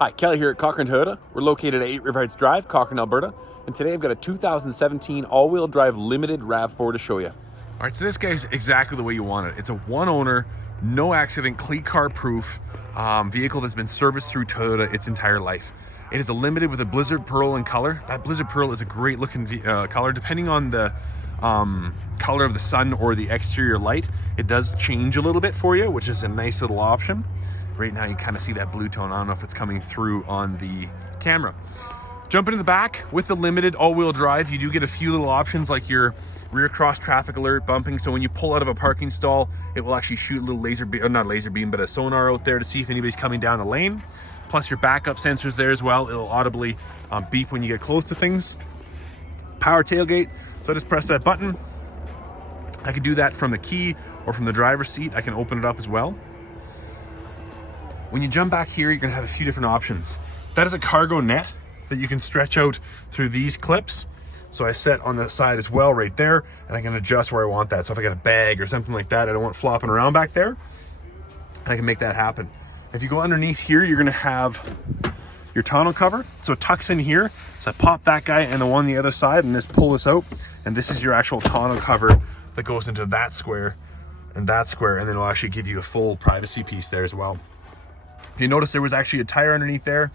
Hi, Kelly here at Cochrane Toyota. We're located at 8 River Heights Drive, Cochrane, Alberta. And today I've got a 2017 all-wheel drive Limited Rav4 to show you. All right, so this guy's exactly the way you want it. It's a one-owner, no accident, clean car proof vehicle that's been serviced through Toyota its entire life. It is a Limited with a Blizzard Pearl in color. That Blizzard Pearl is a great looking color. Depending on the color of the sun or the exterior light, it does change a little bit for you, which is a nice little option. Right now you kind of see that blue tone. I don't know if it's coming through on the camera. Jumping in the back with the Limited all-wheel drive, you do get a few little options like your rear cross traffic alert bumping. So when you pull out of a parking stall, it will actually shoot a little laser beam, or not laser beam, but a sonar out there to see if anybody's coming down the lane. Plus your backup sensors there as well. It'll audibly beep when you get close to things. Power tailgate. So I just press that button. I can do that from the key or from the driver's seat. I can open it up as well. When you jump back here, you're gonna have a few different options. That is a cargo net that you can stretch out through these clips. So I set on the side as well right there, and I can adjust where I want that. So if I got a bag or something like that, I don't want it flopping around back there, I can make that happen. If you go underneath here, you're gonna have your tonneau cover. So it tucks in here. So I pop that guy and the one on the other side and just pull this out. And this is your actual tonneau cover that goes into that square and that square, and then it'll actually give you a full privacy piece there as well. You notice there was actually a tire underneath there.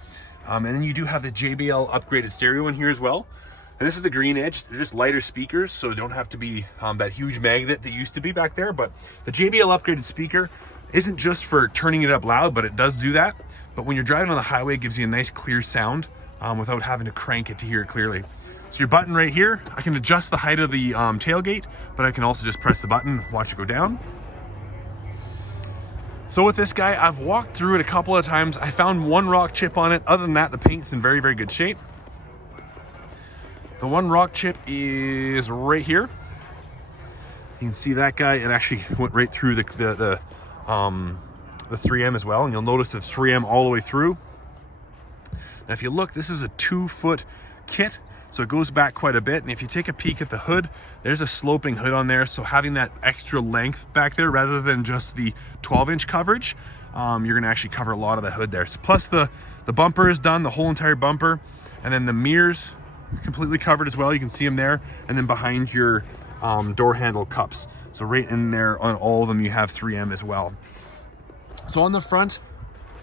And then you do have the JBL upgraded stereo in here as well. And this is the green edge. They're just lighter speakers, so they don't have to be that huge magnet that used to be back there. But the JBL upgraded speaker isn't just for turning it up loud, but it does do that. But when you're driving on the highway, it gives you a nice clear sound without having to crank it to hear it clearly. So your button right here, I can adjust the height of the tailgate, but I can also just press the button, watch it go down. So with this guy, I've walked through it a couple of times. I found one rock chip on it. Other than that, the paint's in very, very good shape. The one rock chip is right here. You can see that guy. It actually went right through the 3M as well. And you'll notice it's 3M all the way through. Now, if you look, this is a 2-foot kit. So it goes back quite a bit. And if you take a peek at the hood, there's a sloping hood on there. So having that extra length back there rather than just the 12-inch coverage, you're gonna actually cover a lot of the hood there. So plus the bumper is done, the whole entire bumper. And then the mirrors completely covered as well. You can see them there. And then behind your door handle cups. So right in there on all of them, you have 3M as well. So on the front,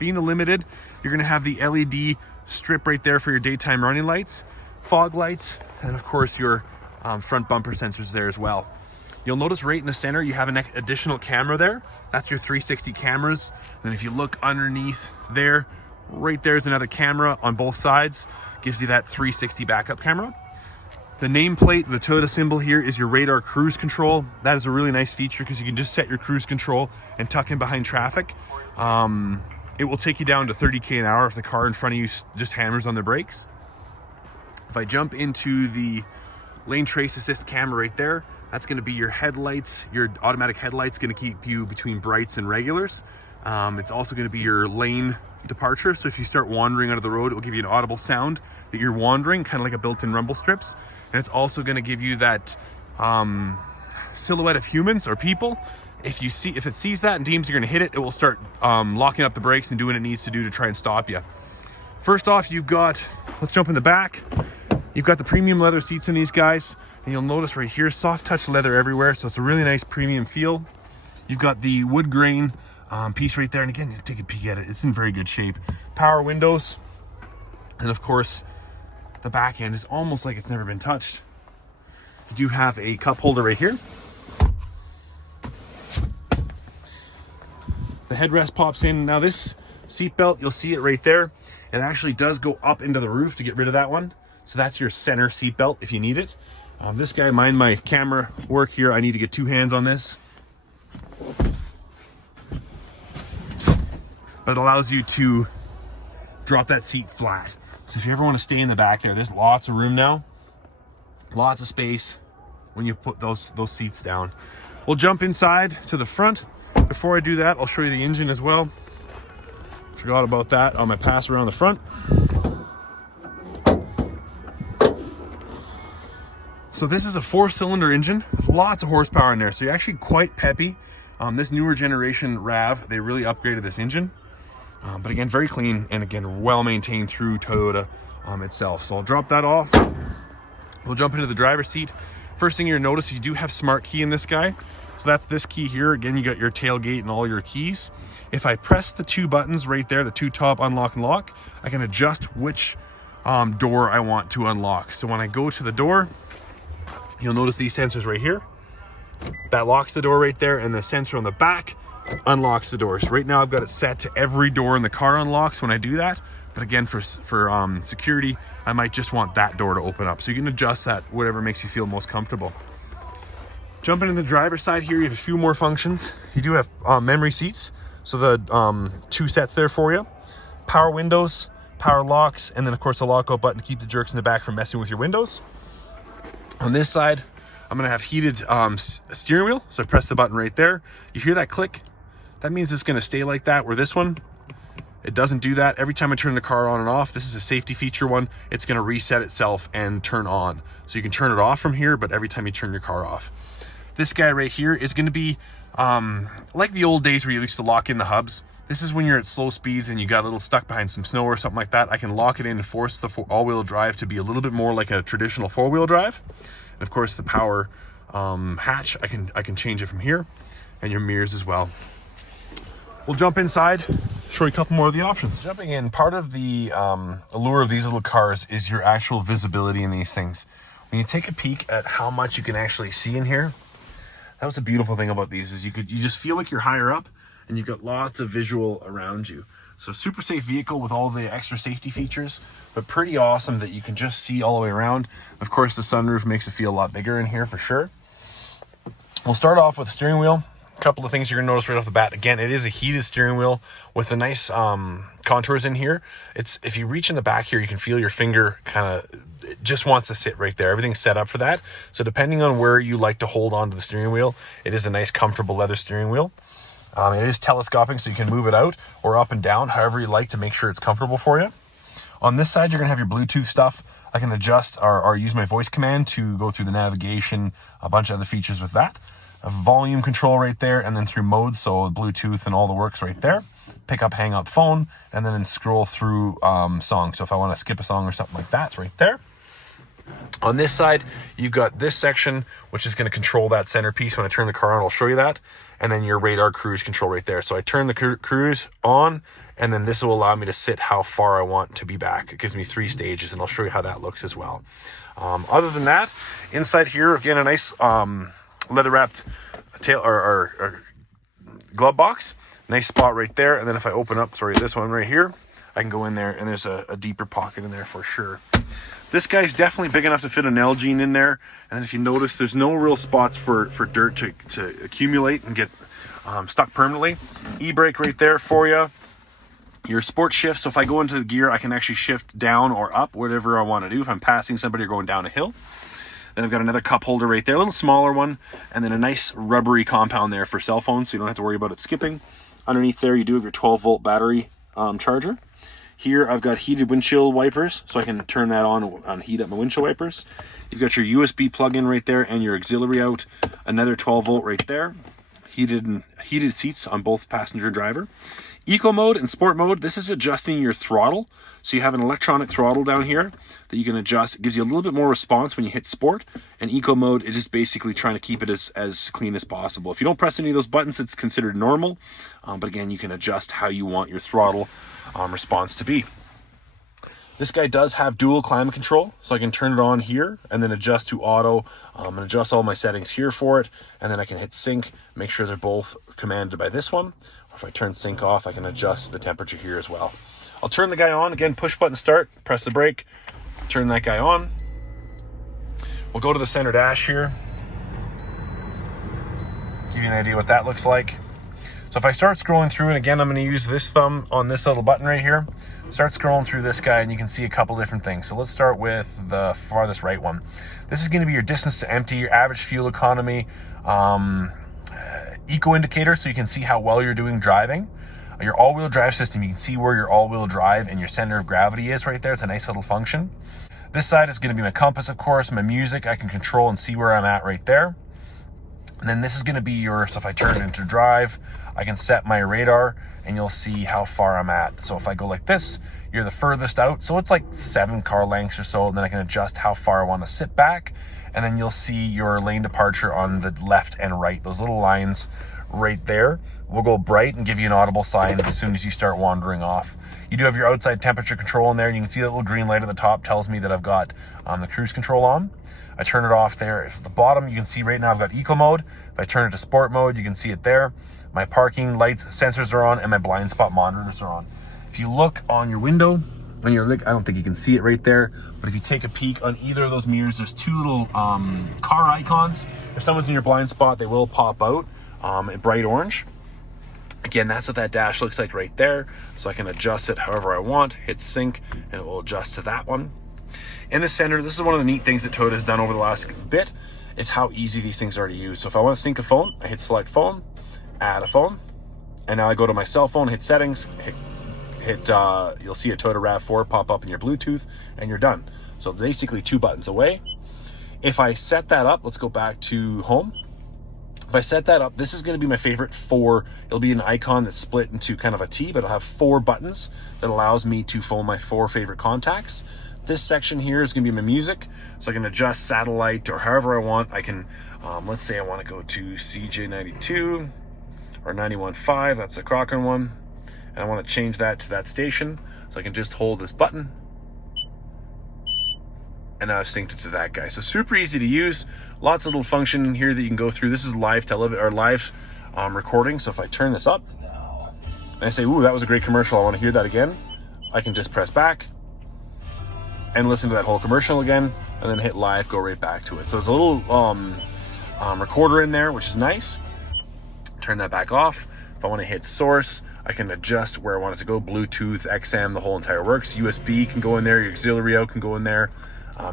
being the Limited, you're gonna have the LED strip right there for your daytime running lights, fog lights, and of course your front bumper sensors there as well. You'll notice right in the center you have an additional camera there. That's your 360 cameras. And if you look underneath there, right there's another camera on both sides. Gives you that 360 backup camera. The nameplate, the Toyota symbol here, is your radar cruise control. That is a really nice feature because you can just set your cruise control and tuck in behind traffic. It will take you down to 30K an hour if the car in front of you just hammers on the brakes. If I jump into the lane trace assist camera right there, that's gonna be your headlights. Your automatic headlights gonna keep you between brights and regulars. It's also gonna be your lane departure. So if you start wandering out of the road, it will give you an audible sound that you're wandering, kind of like a built-in rumble strips. And it's also gonna give you that silhouette of humans or people. If it sees that and deems you're gonna hit it, it will start locking up the brakes and doing what it needs to do to try and stop you. First off, you've got, let's jump in the back. You've got the premium leather seats in these guys, and you'll notice right here, soft touch leather everywhere, so it's a really nice premium feel. You've got the wood grain piece right there, and again, take a peek at it. It's in very good shape. Power windows, and of course, the back end is almost like it's never been touched. You do have a cup holder right here. The headrest pops in. Now this seat belt, you'll see it right there. It actually does go up into the roof to get rid of that one. So that's your center seat belt if you need it. This guy, mind my camera work here, I need to get two hands on this. But it allows you to drop that seat flat. So if you ever want to stay in the back there's lots of room now. Lots of space when you put those seats down. We'll jump inside to the front. Before I do that, I'll show you the engine as well. Forgot about that on my pass around the front. So this is a 4-cylinder engine with lots of horsepower in there. So you're actually quite peppy. This newer generation RAV, they really upgraded this engine. But again, very clean, and again, well maintained through Toyota itself. So I'll drop that off. We'll jump into the driver's seat. First thing you're gonna notice, you do have smart key in this guy. So that's this key here. Again, you got your tailgate and all your keys. If I press the two buttons right there, the two top unlock and lock, I can adjust which door I want to unlock. So when I go to the door, you'll notice these sensors right here. That locks the door right there, and the sensor on the back unlocks the doors. Right now I've got it set to every door in the car unlocks when I do that. But again, for security, I might just want that door to open up. So you can adjust that, whatever makes you feel most comfortable. Jumping in the driver's side here, you have a few more functions. You do have memory seats. So the two sets there for you. Power windows, power locks, and then of course a lockout button to keep the jerks in the back from messing with your windows. On this side, I'm gonna have heated steering wheel. So I press the button right there. You hear that click? That means it's gonna stay like that, where this one, it doesn't do that. Every time I turn the car on and off, this is a safety feature one, it's gonna reset itself and turn on. So you can turn it off from here, but every time you turn your car off. This guy right here is gonna be like the old days where you used to lock in the hubs. This is when you're at slow speeds and you got a little stuck behind some snow or something like that. I can lock it in and force the all-wheel drive to be a little bit more like a traditional four-wheel drive. And of course the power hatch, I can change it from here, and your mirrors as well. We'll jump inside, show you a couple more of the options. Jumping in, part of the allure of these little cars is your actual visibility in these things. When you take a peek at how much you can actually see in here, that was a beautiful thing about these, is you just feel like you're higher up and you've got lots of visual around you. So super safe vehicle with all the extra safety features, but pretty awesome that you can just see all the way around. Of course, the sunroof makes it feel a lot bigger in here for sure. We'll start off with the steering wheel. A couple of things you're gonna notice right off the bat. Again, it is a heated steering wheel with the nice contours in here. If you reach in the back here, you can feel your finger it just wants to sit right there. Everything's set up for that. So depending on where you like to hold on to the steering wheel, it is a nice comfortable leather steering wheel. It is telescoping, so you can move it out or up and down, however you like, to make sure it's comfortable for you. On this side, you're gonna have your Bluetooth stuff. I can adjust or use my voice command to go through the navigation, a bunch of other features with that. A volume control right there, and then through modes, so Bluetooth and all the works right there. Pick up, hang up phone, and then scroll through songs. So if I want to skip a song or something like that, it's right there. On this side, you've got this section, which is going to control that centerpiece. When I turn the car on, I'll show you that. And then your radar cruise control right there. So I turn the cruise on, and then this will allow me to sit how far I want to be back. It gives me 3 stages, and I'll show you how that looks as well. Other than that, inside here, again, a nice leather wrapped tail or glove box. Nice spot right there. And then if I open up, this one right here, I can go in there, and there's a deeper pocket in there for sure. This guy's definitely big enough to fit an L-Gene in there. And then if you notice, there's no real spots for dirt to accumulate and get stuck permanently. E-brake right there for you. Your sport shift, so if I go into the gear, I can actually shift down or up, whatever I want to do if I'm passing somebody or going down a hill. Then I've got another cup holder right there, a little smaller one, and then a nice rubbery compound there for cell phones, so you don't have to worry about it skipping. Underneath there, you do have your 12-volt battery charger. Here, I've got heated windshield wipers, so I can turn that on and heat up my windshield wipers. You've got your USB plug-in right there and your auxiliary out. Another 12-volt right there. Heated seats on both passenger and driver. Eco mode and sport mode, this is adjusting your throttle. So you have an electronic throttle down here that you can adjust. It gives you a little bit more response when you hit sport. And eco mode is just basically trying to keep it as clean as possible. If you don't press any of those buttons, it's considered normal. But again, you can adjust how you want your throttle response to be. This guy does have dual climate control, so I can turn it on here and then adjust to auto and adjust all my settings here for it. And then I can hit sync, make sure they're both commanded by this one. Or if I turn sync off, I can adjust the temperature here as well. I'll turn the guy on, again, push button start, press the brake, turn that guy on. We'll go to the center dash here. Give you an idea what that looks like. So if I start scrolling through, and again, I'm going to use this thumb on this little button right here. Start scrolling through this guy, and you can see a couple different things. So let's start with the farthest right one. This is going to be your distance to empty, your average fuel economy, eco indicator, so you can see how well you're doing driving. Your all-wheel drive system, you can see where your all-wheel drive and your center of gravity is right there. It's a nice little function. This side is going to be my compass, of course, my music. I can control and see where I'm at right there. And then this is going to be so if I turn it into drive, I can set my radar and you'll see how far I'm at. So if I go like this, you're the furthest out. So it's like 7 car lengths or so. And then I can adjust how far I want to sit back. And then you'll see your lane departure on the left and right. Those little lines right there will go bright and give you an audible sign as soon as you start wandering off. You do have your outside temperature control in there, and you can see that little green light at the top tells me that I've got the cruise control on. I turn it off there. At the bottom, you can see right now I've got eco mode. If I turn it to sport mode, you can see it there. My parking lights, sensors are on, and my blind spot monitors are on. If you look on your window, I don't think you can see it right there, but if you take a peek on either of those mirrors, there's 2 little car icons. If someone's in your blind spot, they will pop out in bright orange. Again, that's what that dash looks like right there. So I can adjust it however I want, hit sync, and it will adjust to that one. In the center, this is one of the neat things that Toyota has done over the last bit, is how easy these things are to use. So if I want to sync a phone, I hit select phone, add a phone, and now I go to my cell phone, hit settings, you'll see a Toyota RAV4 pop up in your Bluetooth, and you're done. So basically 2 buttons away. If I set that up, let's go back to home. If I set that up, this is going to be my favorite 4. It'll be an icon that's split into kind of a T, but it'll have 4 buttons that allows me to phone my 4 favorite contacts. This section here is going to be my music, so I can adjust satellite or however I want. I can, let's say I want to go to CJ92 or 91.5, that's the Cochrane one, and I want to change that to that station, so I can just hold this button, and now I've synced it to that guy. So super easy to use. Lots of little function in here that you can go through. This is live recording. So if I turn this up and I say, ooh, that was a great commercial, I want to hear that again, I can just press back and listen to that whole commercial again, and then hit live, go right back to it. So there's a little recorder in there, which is nice. Turn that back off. If I want to hit source, I can adjust where I want it to go. Bluetooth, XM, the whole entire works. USB can go in there. Your auxiliary out can go in there.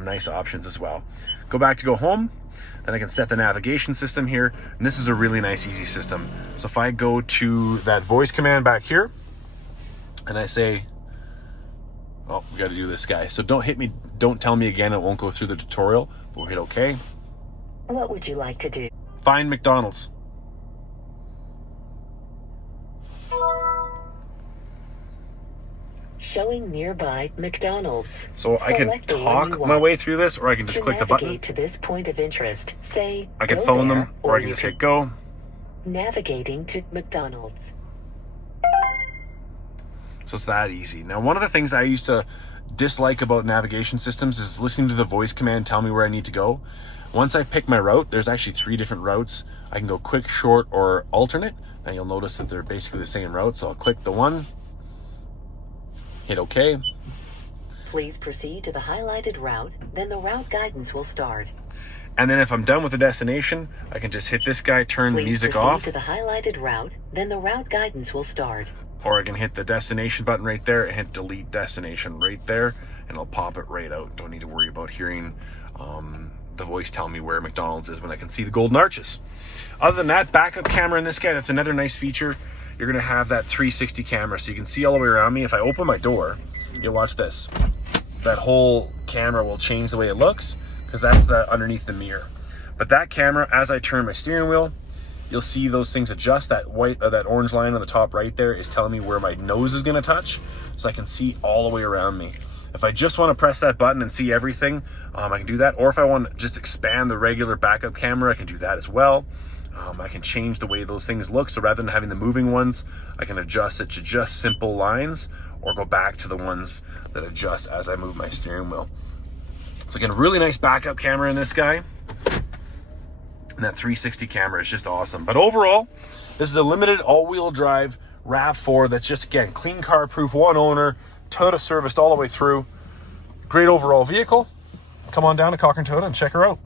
Nice options as well. Go back to go home. Then I can set the navigation system here. And this is a really nice, easy system. So if I go to that voice command back here, and I say, oh, we got to do this, guy. So don't tell me again. It won't go through the tutorial. But we'll hit OK. What would you like to do? Find McDonald's. Showing nearby McDonald's. So I can talk my way through this, or I can just click the button. To this point of interest, say I can phone them, or I can just hit go. Navigating to McDonald's. So it's that easy. Now, one of the things I used to dislike about navigation systems is listening to the voice command tell me where I need to go. Once I pick my route, there's actually 3 different routes. I can go quick, short, or alternate. Now you'll notice that they're basically the same route. So I'll click the one, hit OK. Please proceed to the highlighted route, then the route guidance will start. And then if I'm done with the destination, I can just hit this guy, turn the music off. Please proceed to the highlighted route, then the route guidance will start. Or I can hit the destination button right there and hit delete destination right there, and it'll pop it right out. Don't need to worry about hearing the voice tell me where McDonald's is when I can see the golden arches. Other than that, backup camera in this guy, that's another nice feature. You're gonna have that 360 camera, so you can see all the way around me. If I open my door, you'll watch this. That whole camera will change the way it looks, because that's the underneath the mirror. But that camera, as I turn my steering wheel, you'll see those things adjust. That white, that orange line on the top right there is telling me where my nose is gonna touch, so I can see all the way around me. If I just wanna press that button and see everything, I can do that. Or if I want to just expand the regular backup camera, I can do that as well. I can change the way those things look. So rather than having the moving ones, I can adjust it to just simple lines, or go back to the ones that adjust as I move my steering wheel. So again, really nice backup camera in this guy. And that 360 camera is just awesome. But overall, this is a limited all-wheel drive RAV4 that's just, again, clean car proof, 1 owner, Toyota serviced all the way through. Great overall vehicle. Come on down to Cochrane Toyota and check her out.